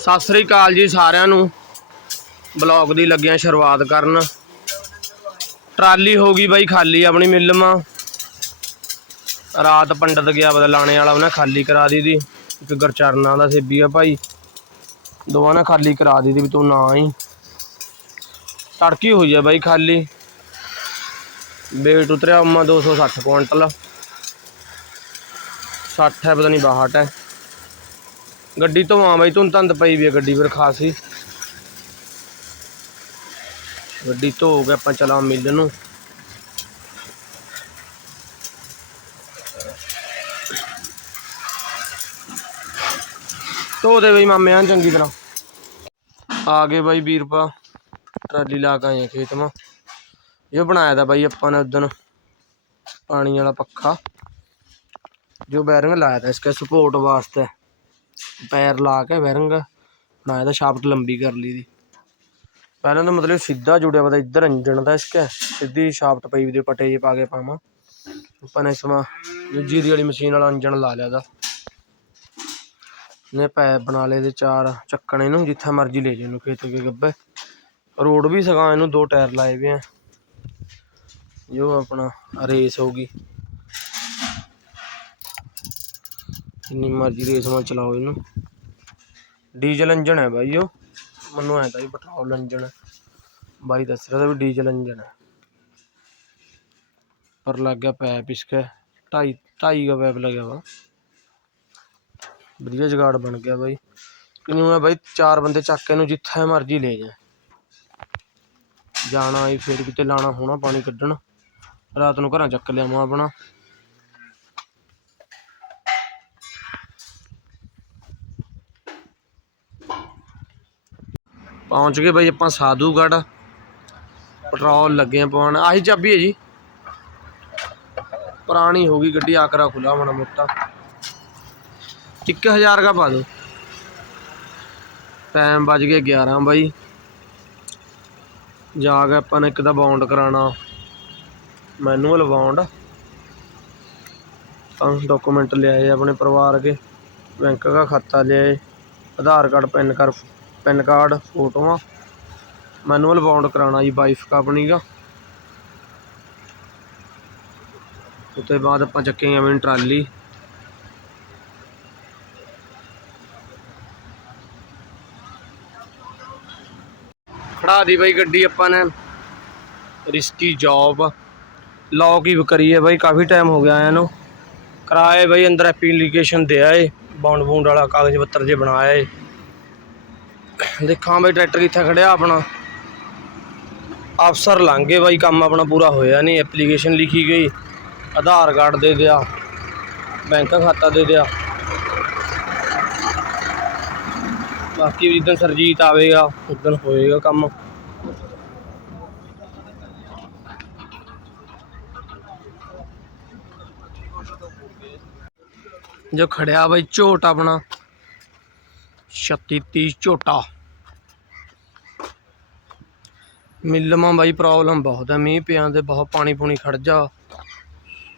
ਸਤਿ ਸ੍ਰੀ ਅਕਾਲ ਜੀ ਸਾਰਿਆਂ ਨੂੰ। ਬਲੌਗ ਦੀ ਲੱਗਿਆ ਸ਼ੁਰੂਆਤ ਕਰਨ। ਟਰਾਲੀ ਹੋ ਗਈ ਬਾਈ ਖਾਲੀ ਆਪਣੀ ਮਿੱਲ ਮਾਂ। ਰਾਤ ਪੰਡਤ ਗਿਆ ਬਦਲਾਣੇ ਵਾਲਾ, ਉਹਨੇ ਖਾਲੀ ਕਰਾ ਦੀ ਦੀ। ਇੱਕ ਗਰਚਰਨਾ ਦਾ ਸੇਬੀ ਆ ਭਾਈ। ਦੋਵਾਂ ਨੇ ਖਾਲੀ ਕਰਾ ਦੀ ਦੀ ਵੀ ਤੂੰ ਨਾ ਹੀ ਤੜਕੀ ਹੋਈ ਆ ਬਾਈ ਖਾਲੀ। ਵੇਟ ਉਤਰਿਆ ਉਮਾ 260 ਕੁਇੰਟਲ। 60 ਹੈ, ਪਤਾ ਨਹੀਂ 62 ਹੈ। ਗੱਡੀ ਧੋਵਾਂ ਬਾਈ ਤੂੰ ਤੰਦ ਪਈ ਵੀ ਗੱਡੀ ਫਿਰ ਖਾਸੀ ਗੱਡੀ ਧੋ ਕੇ ਆਪਾਂ ਚਲਾ ਮਿਲ ਨੂੰ। ਧੋ ਦੇ ਬਈ ਮਾਮੇ ਚੰਗੀ ਤਰ੍ਹਾਂ। ਆ ਗਏ ਬਾਈ ਵੀਰਪਾ ਟਰਾਲੀ ਲਾ ਕੇ ਆਏ ਖੇਤ ਮਾ। ਇਹ ਬਣਾਇਆ ਦਾ ਬਾਈ ਆਪਾਂ ਨੇ ਉਦੋਂ ਪਾਣੀ ਵਾਲਾ ਪੱਖਾ। ਜੋ ਬੈਰਿੰਗ ਲਾਇਆ ਦਾ ਇਸਕੇ ਸਪੋਰਟ ਵਾਸਤੇ। ਪੈਰ ਲਾ ਕੇ ਬੈਰਿੰਗ ਬਣਾਇਆ ਤਾਂ ਸ਼ਾਫਟ ਲੰਬੀ ਕਰ ਲਈ ਦੀ। ਪਹਿਲਾਂ ਤਾਂ ਮਤਲਬ ਸਿੱਧਾ ਜੁੜਿਆ, ਪਤਾ ਇੱਧਰ ਇੰਜਣ ਦਾ ਇਸਕਾ ਸਿੱਧੀ ਸ਼ਾਫਟ ਪਈ ਵੀ ਦੇ ਪਟੇ ਜੇ ਪਾ ਕੇ ਪਾਵਾਂ। ਆਪਾਂ ਨੇ ਸਮਾਂ ਜੀਰੀ ਵਾਲੀ ਮਸ਼ੀਨ ਵਾਲਾ ਇੰਜਣ ਲਾ ਲਿਆ ਦਾ। ਨੇ ਪੈਪ ਬਣਾ ਲਏ ਦੇ ਚਾਰ ਚੱਕਣ ਇਹਨੂੰ, ਜਿੱਥੇ ਮਰਜ਼ੀ ਲੈ ਜੇ ਇਹਨੂੰ, ਖੇਤ ਕੇ ਗੱਬੇ। ਰੋਡ ਵੀ ਸਗਾ ਇਹਨੂੰ ਦੋ ਟਾਇਰ ਲਾਏ ਵੇ ਆ। ਜੋ ਆਪਣਾ ਰੇਸ ਹੋ ਗਈ ਜਿੰਨੀ ਮਰਜ਼ੀ ਰੇਸ ਮਾ ਚਲਾਓ ਇਹਨੂੰ। ਡੀਜ਼ਲ ਇੰਜਣ ਹੈ ਬਾਈ ਉਹ। ਮੈਨੂੰ ਐਂ ਤਾਂ ਵੀ ਪੈਟਰੋਲ ਇੰਜਣ। ਹੈ ਬਾਈ ਦੱਸ ਰਿਹਾ ਤਾਂ ਵੀ ਡੀਜ਼ਲ ਇੰਜਣ ਹੈ। ਪਰ ਲੱਗ ਗਿਆ ਪੈਪ ਇਸਕੇ ਢਾਈ ਢਾਈ ਦਾ ਪੈਪ ਲੱਗਿਆ ਵਾ। ਵਧੀਆ ਜਗਾੜ ਬਣ ਗਿਆ ਬਾਈ। ਕਿਉਂ ਹੈ ਬਾਈ ਚਾਰ ਬੰਦੇ ਚੱਕ ਕੇ ਇਹਨੂੰ ਜਿੱਥੇ ਮਰਜ਼ੀ ਲੈ ਜਾ। ਜਾਣਾ ਹੀ ਫਿਰ ਕਿਤੇ ਲਾਣਾ ਹੋਣਾ, ਪਾਣੀ ਕੱਢਣ। ਰਾਤ ਨੂੰ ਘਰਾਂ ਚੱਕ ਲਿਆਵਾਂ ਪਹੁੰਚ ਗਏ ਬਾਈ ਆਪਾਂ ਸਾਧੂਗੜ੍ਹ। ਪੈਟਰੋਲ ਲੱਗੇ ਆ ਪਵਾਉਣ ਆਹੀ ਚਾਬੀ ਹੈ ਜੀ। ਪੁਰਾਣੀ ਹੋ ਗਈ ਗੱਡੀ, ਆਕਰਾ ਖੁੱਲਾ ਮਾੜਾ ਮੋਟਾ। 1000 ਦਾ ਪਾ ਦਿਓ। ਟਾਈਮ ਵੱਜ ਗਏ 11 ਬਾਈ। ਜਾ ਕੇ ਆਪਾਂ ਨੇ ਇੱਕ ਤਾਂ ਬਾਉਂਡ ਕਰਾਣਾ ਮੈਨੂਅਲ ਬਾਉਂਡ ਤਾਂ ਡਾਕੂਮੈਂਟ ਲਿਆਏ ਆਪਣੇ ਪਰਿਵਾਰ ਕੇ। ਬੈਂਕ ਦਾ ਖਾਤਾ ਲਿਆਏ। Aadhaar card, PAN card PAN card, ਫੋਟੋਆਂ। ਮੈਨੂਅਲ ਬਾਉਂਡ ਕਰਾਣਾ ਜੀ, ਵਾਈਫ ਕੰਪਨੀ ਦਾ। ਉਤੇ ਬਾਅਦ ਆਪਾਂ ਚੱਕੇ ਆਪਣੀ ਟਰਾਲੀ। ਖੜਾ ਦੀ ਬਾਈ ਗੱਡੀ ਆਪਾਂ ਨੇ। ਰਿਸਕੀ ਜੌਬ ਲੌਕ ਹੀ ਕਰੀ ਹੈ ਬਾਈ, ਕਾਫੀ ਟਾਈਮ ਹੋ ਗਿਆ ਇਹਨੂੰ ਨੂੰ। ਕਰਾਏ ਬਾਈ, ਅੰਦਰ ਐਪਲੀਕੇਸ਼ਨ ਦੇ ਆਏ। ਬਾਉਂਡ ਬੂੰਡ ਵਾਲਾ ਕਾਗਜ਼ ਪੱਤਰ ਜੇ ਬਣਾਇਆ ਏ ਦੇਖਾਂ ਬਈ ਟਰੈਕਟਰ ਕਿੱਥੇ ਖੜਿਆ ਆਪਣਾ। ਅਫਸਰ ਲੰਘ ਗਏ ਬਾਈ, ਕੰਮ ਆਪਣਾ ਪੂਰਾ ਹੋਇਆ ਨਹੀਂ ਐਪਲੀਕੇਸ਼ਨ ਲਿਖੀ ਗਈ, ਆਧਾਰ ਕਾਰਡ ਦੇ ਦਿਆ, ਬੈਂਕ ਖਾਤਾ ਦੇ ਦਿਆ। ਬਾਕੀ ਜਿੱਦਣ ਸਰਜੀਤ ਆਵੇਗਾ ਉਦੋਂ ਹੋਏਗਾ ਕੰਮ। ਜੋ ਖੜਿਆ ਬਾਈ ਝੋਟ ਆਪਣਾ। 36 30 ਝੋਟਾ ਮਿਲਮਾਂ ਬਾਈ ਪ੍ਰੋਬਲਮ ਬਹੁਤ ਹੈ ਮੀਂਹ ਪਿਆਂ ਦੇ ਬਹੁਤ ਪਾਣੀ ਪੂਣੀ ਖੜ ਜਾ।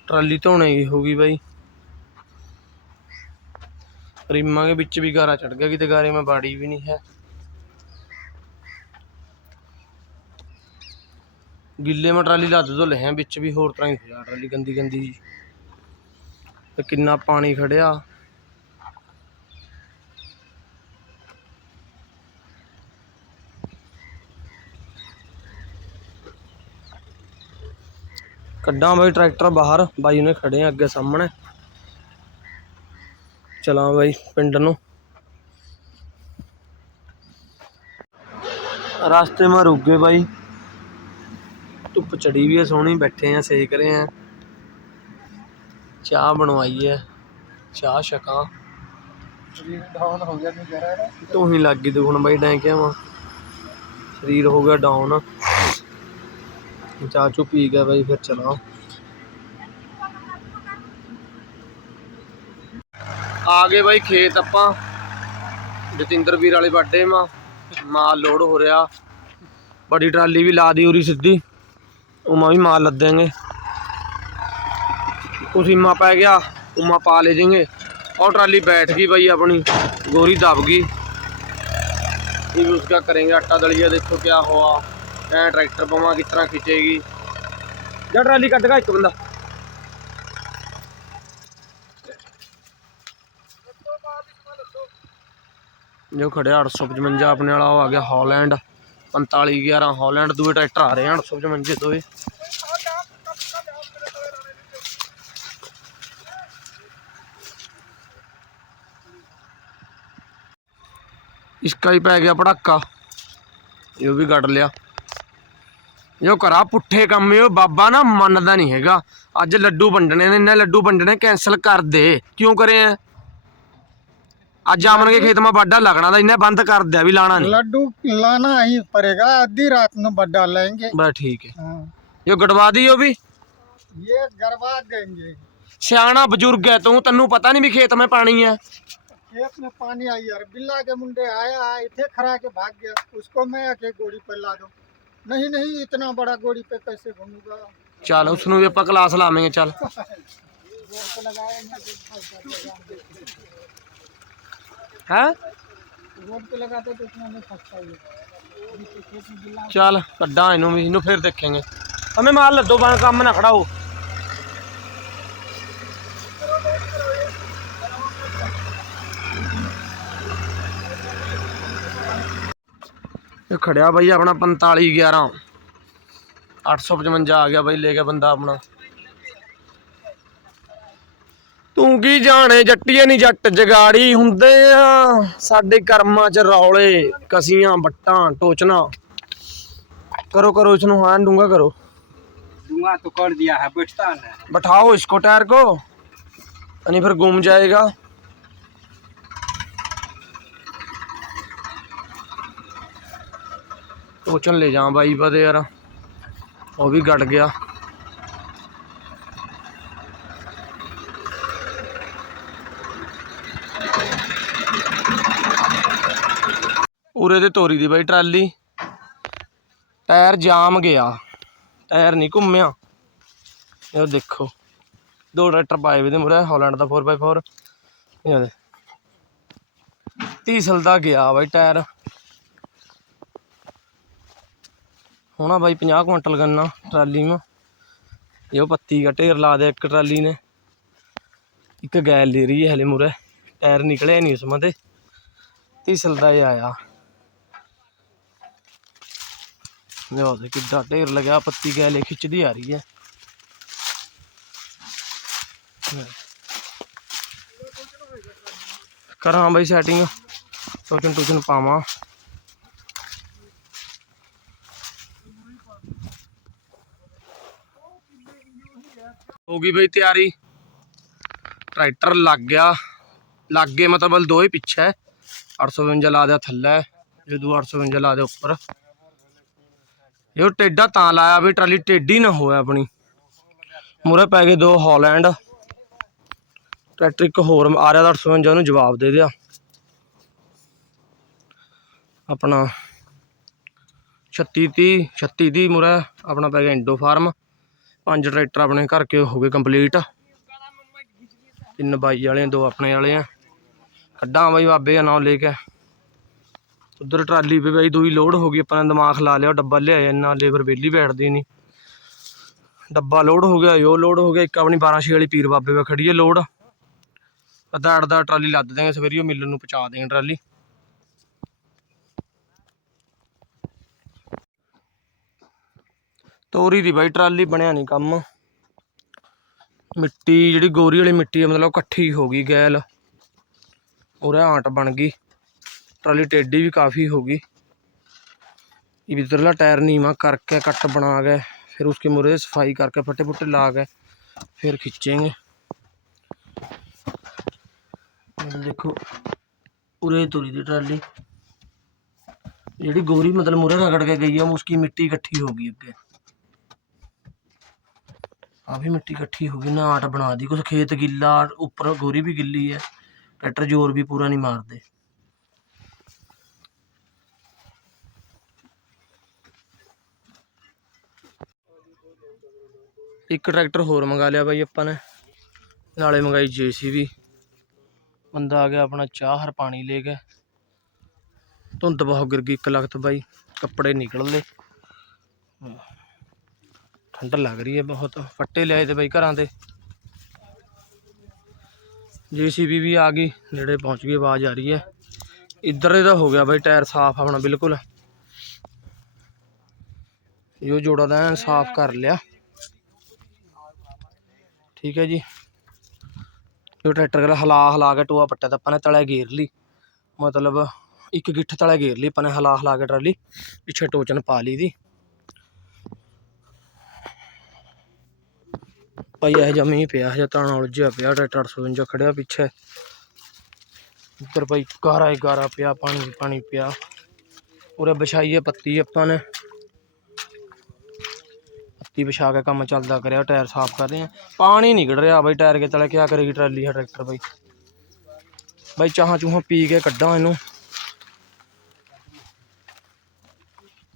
ਟਰਾਲੀ ਧੋਣੇ ਦੀ ਹੋ ਗਈ ਬਾਈ। ਰੀਮਾਂ ਦੇ ਵਿੱਚ ਵੀ ਗਾਰਾ ਚੜ ਗਿਆ, ਕਿਤੇ ਗਾਰੇ ਮੈਂ ਬਾੜੀ ਵੀ ਨਹੀਂ ਹੈ। ਗਿੱਲੇ ਮੈਂ ਟਰਾਲੀ ਲੱਦ ਤੋਂ ਲਿਆ, ਵਿੱਚ ਵੀ ਹੋਰ ਤਰ੍ਹਾਂ ਹੀ ਹੋਇਆ। ਟਰਾਲੀ ਗੰਦੀ ਗੰਦੀ ਜੀ। ਤੇ ਕਿੰਨਾ ਪਾਣੀ ਖੜਿਆ। ਕੱਢਾਂ ਬਾਈ ਟਰੈਕਟਰ ਬਾਹਰ। ਬਾਈ ਉਹਨੇ ਖੜੇ ਆ ਅੱਗੇ ਸਾਹਮਣੇ। ਚਲਾਂ ਬਾਈ ਪਿੰਡ ਨੂੰ। ਰਸਤੇ ਮਾ ਰੁਕ ਗਏ ਬਾਈ। ਧੁੱਪ ਚੜੀ ਵੀ ਹੈ ਸੋਹਣੀ ਬੈਠੇ ਆ, ਸੇਕ ਰਹੇ ਆ। ਚਾਹ ਬਣਵਾਈ ਹੈ ਚਾਹ ਛਕਾਂ। ਡਾਊਨ ਹੋ ਗਿਆ ਨਹੀਂ ਕਹਿ ਤੂੰ ਹੀ ਲੱਗ ਗਈ ਦੁਖਣ ਬਾਈ ਡੈਂ ਕਿਆ ਵਾ ਸਰੀਰ ਹੋ ਗਿਆ ਡਾਊਨ ਚਾਹ ਚੂ ਪੀ ਗਿਆ ਬਾਈ ਫਿਰ ਚਲਾ ਆ ਗਏ ਬਾਈ ਖੇਤ ਆਪਾਂ ਜਤਿੰਦਰ ਵੀਰ ਵਾਲੇ ਬਾਡੇ ਮਾ ਮਾਲ ਲੋਡ ਹੋ ਰਿਹਾ ਬੜੀ ਟਰਾਲੀ ਵੀ ਲਾ ਦੀ ਉਰੀ ਸਿੱਧੀ ਉਹ ਮੈਂ ਵੀ ਮਾਲ ਲੱਦੇਂਗੇ ਤੁਸੀਂ ਮਾ ਪੈ ਗਿਆ ਉਮਾ ਪਾ ਲੈ ਜਾਏਂਗੇ ਉਹ ਟਰਾਲੀ ਬੈਠ ਗਈ ਬਾਈ ਆਪਣੀ ਗੋਰੀ ਦਬ ਗਈ ये भी उसका करेंगे आटा दलिया देखो क्या हुआ ਐ ਟਰੈਕਟਰ ਪਾਵਾਂ ਕਿਸ ਤਰ੍ਹਾਂ ਖਿੱਚੇਗੀ? ਜਾਂ ਟਰਾਲੀ ਕੱਢ ਕੱਢਗਾ ਇੱਕ ਬੰਦਾ। ਜੋ ਖੜਿਆ 855 ਆਪਣੇ ਵਾਲਾ ਉਹ ਆ ਗਿਆ ਹਾਲੈਂਡ। 4511 ਹਾਲੈਂਡ ਦੂਏ ਟਰੈਕਟਰ ਆ ਰਹੇ ਹਨ 855 ਦੋਵੇਂ। ਇਸਕਾ ਹੀ ਪੈ ਗਿਆ ਪੜਾਕਾ ਇਹ ਵੀ ਗੱਡ ਲਿਆ। ਜੋ ਕਰਾ ਪੁੱਠੇ ਕੰਮ ਇਹ ਬਾਬਾ ਨਾ ਮੰਨਦਾ ਨਹੀਂ ਹੈਗਾ ਅੱਜ ਲੱਡੂ ਵੰਡਣੇ ਨੇ ਇੰਨੇ ਲੱਡੂ ਵੰਡਣੇ ਕੈਨਸਲ ਕਰ ਦੇ ਕਿਉਂ ਕਰੇ ਆ ਅੱਜ ਆਮਨ ਕੇ ਖੇਤ ਮਾ ਬਾਡਾ ਲੱਗਣਾ ਤਾਂ ਇਹਨੇ ਬੰਦ ਕਰ ਦਿਆ ਵੀ ਲਾਣਾ ਨਹੀਂ लड्डू लाना ही पड़ेगा आधी रात में बड्डा लेंगे ਬਸ ਠੀਕ ਹੈ हाँ, ਇਹ ਗੜਵਾ ਦੀ ਉਹ ਵੀ ये गरबा देंगे ਸਿਆਣਾ ਬਜ਼ੁਰਗ ਹੈ ਤੂੰ ਤੈਨੂੰ ਪਤਾ ਨਹੀਂ ਵੀ ਖੇਤ ਮੈਂ ਪਾਣੀ ਹੈ खेत में पानी आई यार बिल्ला के मुंडे आया इथे खड़ा के भाग गया उसको मैं आके गोड़ी पे ला दो नहीं नहीं इतना बड़ा गोड़ी पे कैसे घूमूंगा ਚੱਲ ਉਸ ਨੂੰ ਵੀ ਆਪਾਂ ਕਲਾਸ ਲਾਵਾਂਗੇ ਚੱਲ रोड पे लगाए ना, ਹੈ रोड पे लगाते तो इतना नहीं फंसता ये नीचे खेत में बिल्ला ਚੱਲ ਕੱਢਾਂ ਇਹਨੂੰ ਵੀ ਇਹਨੂੰ ਫਿਰ ਦੇਖਾਂਗੇ ਹਮੇ ਮਾਲ ਲੱਦੋ ਬਾਣ ਕੰਮ ਨਾ ਖੜਾ ਇਹ ਖੜਿਆ ਬਾਈ ਆਪਣਾ 45 11 855 ਆ ਗਿਆ ਬਾਈ ਲੈ ਕੇ ਬੰਦਾ ਆਪਣਾ ਤੂੰ ਕੀ ਜਾਣੇ ਜੱਟੀਏ ਨਹੀਂ ਜੱਟ ਜਗਾੜੀ ਹੁੰਦੇ ਆ ਸਾਡੇ ਕਰਮਾਂ 'ਚ ਰੌਲੇ ਕਸੀਆਂ ਬੱਟਾਂ ਟੋਚਣਾ करो करो इसनु हाँ डूंगा करो धुआं तो कर दिया है बैठता नहीं बैठाओ इसको टायर को नहीं फिर घूम जाएगा ਉਹ ਚੱਲੇ ਜਾਂ ਬਾਈ ਬਦੇ ਯਾਰ। ਉਹ ਵੀ ਗੜ ਗਿਆ। ਉਰੇ ਤੇ ਤੋਰੀ ਦੀ ਬਾਈ ਟਰਾਲੀ। ਟਾਇਰ ਜਾਮ ਗਿਆ। ਟਾਇਰ ਨਹੀਂ ਘੁੰਮਿਆ। ਇਹ ਦੇਖੋ। ਦੋ ਟਰੈਕਟਰ ਪਾਏ ਵੇ ਦੇ ਮੁਰੇ, ਹਾਲੈਂਡ ਦਾ 4x4 ਇਹਦੇ ਟੀਸਲ ਦਾ ਗਿਆ ਬਾਈ ਟਾਇਰ। ਹੋਣਾ ਬਾਈ 50 ਕੁਇੰਟਲ ਗੰਨਾ ਟਰਾਲੀ ਮਾ ਇਹ ਪੱਤੀ ਦਾ ਢੇਰ ਲਾ ਦੇ ਇੱਕ ਟਰਾਲੀ ਨੇ। ਇੱਕ ਗੈਲ ਦੇ ਰਹੀ ਹੈ ਹਲੇ ਮੁਰੇ ਟਾਇਰ ਨਿਕਲਿਆ ਨਹੀਂ ਉਸ ਮਾ ਤੇ। ਤੀਸਲ ਦਾ ਹੀ ਆਇਆ। ਲੋ ਦੇ ਕਿੱਡਾ ਢੇਰ ਲਗਿਆ। ਪੱਤੀ ਗੈਲੇ ਖਿੱਚਦੀ ਆ ਰਹੀ ਹੈ। ਕਰਾਂ ਬਾਈ ਸੈਟਿੰਗ ਟੋਚਨ ਟੋਚਨ ਪਾਵਾਂ। ਹੋ ਗਈ ਬਈ ਤਿਆਰੀ। ਟਰੈਕਟਰ ਲੱਗ ਗਿਆ। ਲੱਗ ਗਏ ਮਤਲਬ ਦੋ ਹੀ ਪਿੱਛੇ। 852 ਲਾ ਦਿਆ ਥੱਲੇ। ਜਦੋਂ 852 ਲਾ ਦਿਆ ਉੱਪਰ। ਇਹ ਟੇਡਾ ਤਾਂ ਲਾਇਆ ਵੀ ਟਰਾਲੀ ਟੇਢੀ ਨਾ ਹੋਵੇ ਆਪਣੀ। ਮੂਰੇ ਪੈ ਗਏ ਦੋ ਹਾਲੈਂਡ। ਟਰੈਕਟਰ ਇੱਕ ਹੋਰ ਆ ਰਿਹਾ ਤਾਂ 852 ਨੂੰ ਜਵਾਬ ਦੇ ਦਿਆ। ਆਪਣਾ 36 30 36 ਦੀ ਮੁਰਾ ਆਪਣਾ ਪੈ ਗਿਆ ਇੰਡੋ ਫਾਰਮ। ਪੰਜ ਟਰੈਕਟਰ ਆਪਣੇ ਘਰ ਕੇ ਹੋ ਗਏ ਕੰਪਲੀਟ। ਤਿੰਨ ਬਾਈ ਵਾਲੇ ਆ, ਦੋ ਆਪਣੇ ਵਾਲੇ ਆ। ਕੱਢਾਂ ਬਾਈ ਬਾਬੇ ਦਾ ਨਾਮ ਲੈ ਕੇ। ਉਧਰ ਟਰਾਲੀ ਵੀ ਬਾਈ ਦੂਈ ਲੋਡ ਹੋ ਗਈ ਆਪਣਾ ਦਿਮਾਗ ਲਾ ਲਿਆ ਡੱਬਾ ਲਿਆਇਆ ਇੰਨਾ ਲੇਬਰ ਵਿਹਲੀ ਬੈਠਦੀ ਨਹੀਂ। ਡੱਬਾ ਲੋਡ ਹੋ ਗਿਆ ਯੋ ਲੋਡ ਹੋ ਗਿਆ ਇੱਕ ਆਪਣੀ 12 ਛੇ ਵਾਲੀ ਪੀਰ ਬਾਬੇ ਵੇ ਖੜੀ ਹੈ ਲੋਡ ਅੱਧਾ ਅੜਦਾ ਟਰਾਲੀ ਲੱਦ ਦੇਂਗੇ ਸਵੇਰੀ ਉਹ ਮਿਲਣ ਨੂੰ ਪਹੁੰਚਾ ਦੇਂਗੇ ਟਰਾਲੀ। ਤੋਰੀ ਦੀ ਬਾਈ, ਟਰਾਲੀ ਬਣਿਆ ਨਹੀਂ ਕੰਮ। ਮਿੱਟੀ, ਜਿਹੜੀ ਗੋਰੀ ਵਾਲੀ ਮਿੱਟੀ ਹੈ ਮਤਲਬ ਇਕੱਠੀ ਹੋ ਗਈ ਗੈਲ। ਉਹਦਾ ਆਂਟ ਬਣ ਗਈ। ਟਰਾਲੀ ਟੇਡੀ ਵੀ ਕਾਫੀ ਹੋ ਗਈ। ਇਹ ਇਧਰਲਾ ਟਾਇਰ ਨੀਵਾ ਕਰਕੇ ਕੱਟ ਬਣਾ ਗਏ। फिर उसके मुरे सफाई करके फटे फुटे ला के फिर ਦੇਖੋ, ਉਰੇ उरे ਦੀ ਟਰਾਲੀ। ਜਿਹੜੀ ਗੋਰੀ ਮਤਲਬ मतलब ਰਗੜ ਕੇ ਗਈ गई ਉਸਕੀ ਮਿੱਟੀ ਇਕੱਠੀ ਹੋ ਗਈ ਅੱਗੇ। ਆ ਵੀ ਮਿੱਟੀ ਇਕੱਠੀ ਹੋ ਗਈ ਨਾ ਆਟ ਬਣਾ ਦੀ ਕੁਛ ਖੇਤ ਗਿੱਲਾ, ਉੱਪਰ ਗੋਰੀ ਵੀ ਗਿੱਲੀ ਹੈ ਟਰੈਕਟਰ ਜ਼ੋਰ ਵੀ ਪੂਰਾ ਨਹੀਂ ਮਾਰਦੇ। ਇੱਕ ਟਰੈਕਟਰ ਹੋਰ ਮੰਗਾ ਲਿਆ ਬਾਈ ਆਪਾਂ ਨੇ, ਨਾਲੇ ਮੰਗਾਈ ਜੀਸੀਬੀ। ਬੰਦਾ ਆ ਗਿਆ ਆਪਣਾ ਚਾਹ, ਹਰ ਪਾਣੀ ਲੈ ਕੇ ਧੁੰਦ ਬਹੁਤ ਗਿਰ ਗਈ ਇੱਕ ਲਖਤ ਬਾਈ, ਕੱਪੜੇ ਨਿਕਲ ਲਏ। ਠੰਡ ਲੱਗ ਰਹੀ ਹੈ ਬਹੁਤ। ਫੱਟੇ ਲਿਆਏ ਤੇ ਬਈ ਘਰਾਂ ਦੇ। ਜੀਸੀਬੀ ਵੀ ਆ ਗਈ, ਨੇੜੇ ਪਹੁੰਚ ਗਈ, ਆਵਾਜ਼ ਆ ਰਹੀ ਹੈ। ਇੱਧਰ ਇਹਦਾ ਹੋ ਗਿਆ ਬਈ ਟਾਇਰ ਸਾਫ਼ ਆਪਣਾ, ਬਿਲਕੁਲ। ਜੋ ਜੋੜਾ ਦਾ ਸਾਫ਼ ਕਰ ਲਿਆ। ਠੀਕ ਹੈ ਜੀ। ਜੋ ਟਰੈਕਟਰ ਦਾ ਹਲਾ ਹਲਾ ਕੇ ਟੋਆ ਪੱਟਿਆ ਤਾਂ ਆਪਾਂ ਨੇ ਤਲੇ ਗੇਰ ਲਈ। ਮਤਲਬ ਇੱਕ ਗਿੱਠ ਤਲੇ ਗੇਰ ਲਈ, ਆਪਾਂ ਨੇ ਹਲਾ ਹਲਾ ਕੇ ਟਰਾਲੀ, ਪਿੱਛੇ ਟੋਚਨ ਪਾ ਲਈ ਦੀ। ਭਾਈ ਇਹ ਜਮੀ ਪਿਆ ਹਜੇ ਤਾਂ ਉਲਝਿਆ ਪਿਆ, ਟਰੈਕਟਰ 855 ਖੜਿਆ ਪਿੱਛੇ। ਉੱਧਰ ਭਾਈ ਗਾਰਾ ਹੀ ਗਾਰਾ ਪਿਆ, ਪਾਣੀ ਹੀ ਪਾਣੀ ਪਿਆ। ਉਰੇ ਵਿਛਾਈ ਹੈ ਪੱਤੀ ਆਪਾਂ ਨੇ। ਪੱਤੀ ਵਿਛਾ ਕੇ ਕੰਮ ਚੱਲਦਾ ਕਰਿਆ, ਟਾਇਰ ਸਾਫ਼ ਕਰ ਰਹੇ ਆ। ਪਾਣੀ ਨਿਕਲ ਰਿਹਾ ਬਾਈ, ਟਾਇਰ ਕੇ ਤਲੇ ਕਿਆ ਕਰੇਗੀ ਟਰਾਲੀ ਹੈ ਟਰੈਕਟਰ ਬਾਈ। ਬਾਈ ਚਾਹਾਂ ਚੂਹਾਂ ਪੀ ਕੇ ਕੱਢਾਂ ਇਹਨੂੰ।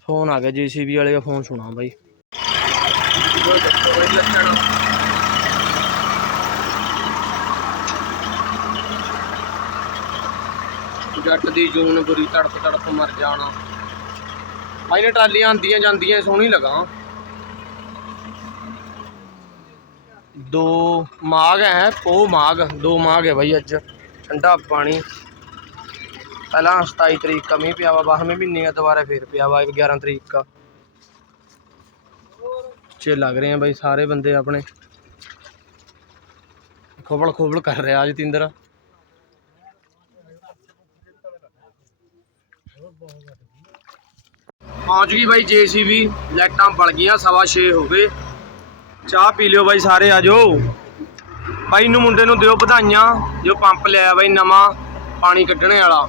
ਫੋਨ ਆ ਗਿਆ, ਜੀਸੀਬੀ ਵਾਲੇ ਦਾ ਫੋਨ ਸੁਣਾ ਬਾਈ। ਜੱਟ ਜੂਨ ਬੁਰੀ ਤੜਪ ਤੜਪ ਮਰ ਜਾਣਾ। ਬਾਈ ਟਰਾਲੀਆਂ ਆਂਦੀਆਂ ਜਾਂਦੀਆਂ, ਸੋਹਣੀ ਲਗਾ। ਦੋ ਮਾਗ ਹੈ ਪੋ ਮਾਗ ਦੋ ਮਾਗ ਹੈ ਬਾਈ ਅੱਜ, ਠੰਡਾ ਪਾਣੀ। ਪਹਿਲਾਂ 27 ਤਰੀਕ ਕਾ ਮੀਂਹ ਪਿਆ ਵਾ 12ਵੇਂ ਮਹੀਨੇ ਦਾ ਦੁਬਾਰਾ ਫੇਰ ਪਿਆ ਵਾ 11 ਤਰੀਕ ਕਾ ਚੇ ਲੱਗ ਰਹੇ ਆ ਬਾਈ ਸਾਰੇ ਬੰਦੇ ਆਪਣੇ। ਖੋਬਲ ਖੋਬਲ ਕਰ ਰਿਹਾ ਅੱਜ ਤਿੰਦਰ। ਪਹੁੰਚ ਗਈ ਬਾਈ ਜੀਸੀਬੀ ਲਾਈਟਾਂ ਬਲ ਗਈਆਂ ਸਵਾ 6 ਹੋ ਗਏ। ਚਾਹ ਪੀ ਲਿਓ ਬਾਈ ਸਾਰੇ ਆ ਜਾਓ। ਬਾਈ ਨੂੰ ਮੁੰਡੇ ਨੂੰ ਦਿਓ ਵਧਾਈਆਂ ਜੋ ਪੰਪ ਲਿਆ ਬਾਈ ਨਵਾਂ ਪਾਣੀ ਕੱਢਣੇ ਵਾਲਾ।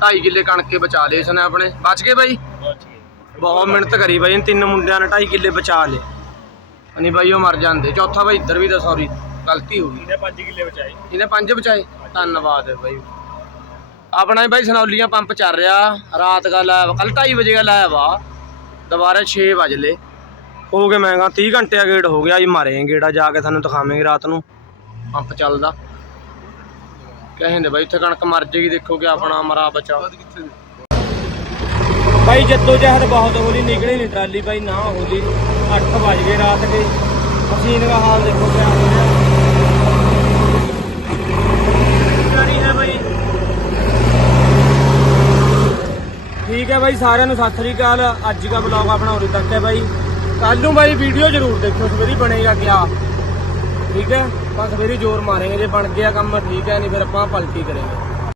2.5 ਕਿੱਲੇ ਕਣਕ ਕੇ ਬਚਾ ਲਏ ਇਸਨੇ ਆਪਣੇ। ਬਚ ਗਏ ਬਾਈ? ਬਹੁਤ ਮਿਹਨਤ ਕਰੀ ਬਾਈ ਇਹਨਾਂ ਤਿੰਨ ਮੁੰਡਿਆਂ ਨੇ 2.5 ਕਿੱਲੇ ਬਚਾ ਲਏ। ਨਹੀਂ ਬਾਈ ਉਹ ਮਰ ਜਾਂਦੇ। ਚੌਥਾ ਬਾਈ ਇੱਧਰ ਵੀ ਤਾਂ ਸੌਰੀ ਗਲਤੀ ਹੋ ਗਈ। ਇਹਨੇ 5 ਕਿੱਲੇ ਬਚਾਏ। ਇਹਨੇ ਪੰਜ ਬਚਾਏ। ਧੰਨਵਾਦ ਬਾਈ। ਆਪਣਾ ਵੀ ਬਾਈ ਸਨੌਲੀਆਂ ਪੰਪ ਚੱਲ ਰਿਹਾ ਰਾਤ ਦਾ ਲਾਇਆ ਕੱਲ 2:30 ਵਜੇ ਦਾ ਲਾਇਆ ਵਾ ਦੁਬਾਰਾ 6 ਵਜ ਲਏ। ਹੋ ਗਏ ਮੈਂ ਕਹਾਂ 30 ਘੰਟੇ ਦਾ ਗੇੜ ਹੋ ਗਿਆ ਜੀ ਮਾਰੇ ਗੇੜਾ ਜਾ ਕੇ ਤੁਹਾਨੂੰ ਦਿਖਾਵਾਂਗੇ ਰਾਤ ਨੂੰ। ਪੰਪ ਚੱਲਦਾ। ਕਹਿੰਦੇ ਬਾਈ ਇੱਥੇ ਕਣਕ ਮਰ ਜੇਗੀ ਦੇਖੋ ਕਿ ਆਪਣਾ ਮਰਾ ਬਚਾ। ਬਾਈ ਜੱਦੋ ਜਹਿਦ ਬਹੁਤ ਹੋਲੀ ਨਿਕਲੀ ਨਹੀਂ ਟਰਾਲੀ ਬਾਈ ਨਾ ਹੋਲੀ। 8 ਵਜ ਗਏ ਰਾਤ ਦੇ ਮਸ਼ੀਨ ਦਾ ਹਾਲ ਦੇਖੋ ਕਿਆ ਹੋ ਰਿਹਾ ਜਾਰੀ ਹੈ ਬਾਈ ਠੀਕ ਹੈ ਬਾਈ, ਸਾਰਿਆਂ ਨੂੰ ਸਤਿ ਸ੍ਰੀ ਅਕਾਲ। ਅੱਜ ਦਾ ਬਲੌਗ ਆਪਣਾ ਉਰੇ ਤੱਕ ਹੈ ਬਾਈ। ਕੱਲ ਨੂੰ ਬਾਈ ਵੀਡੀਓ ਜ਼ਰੂਰ ਦੇਖਿਓ, ਸਵੇਰੀ ਬਣੇਗਾ ਕਿਆ। ਠੀਕ ਹੈ? ਬਸ ਸਵੇਰੀ ਜ਼ੋਰ ਮਾਰਾਂਗੇ, ਜੇ ਬਣ ਗਿਆ ਕੰਮ, ਠੀਕ ਹੈ, ਨਹੀਂ ਫਿਰ ਆਪਾਂ ਪਲਟੀ ਕਰਾਂਗੇ।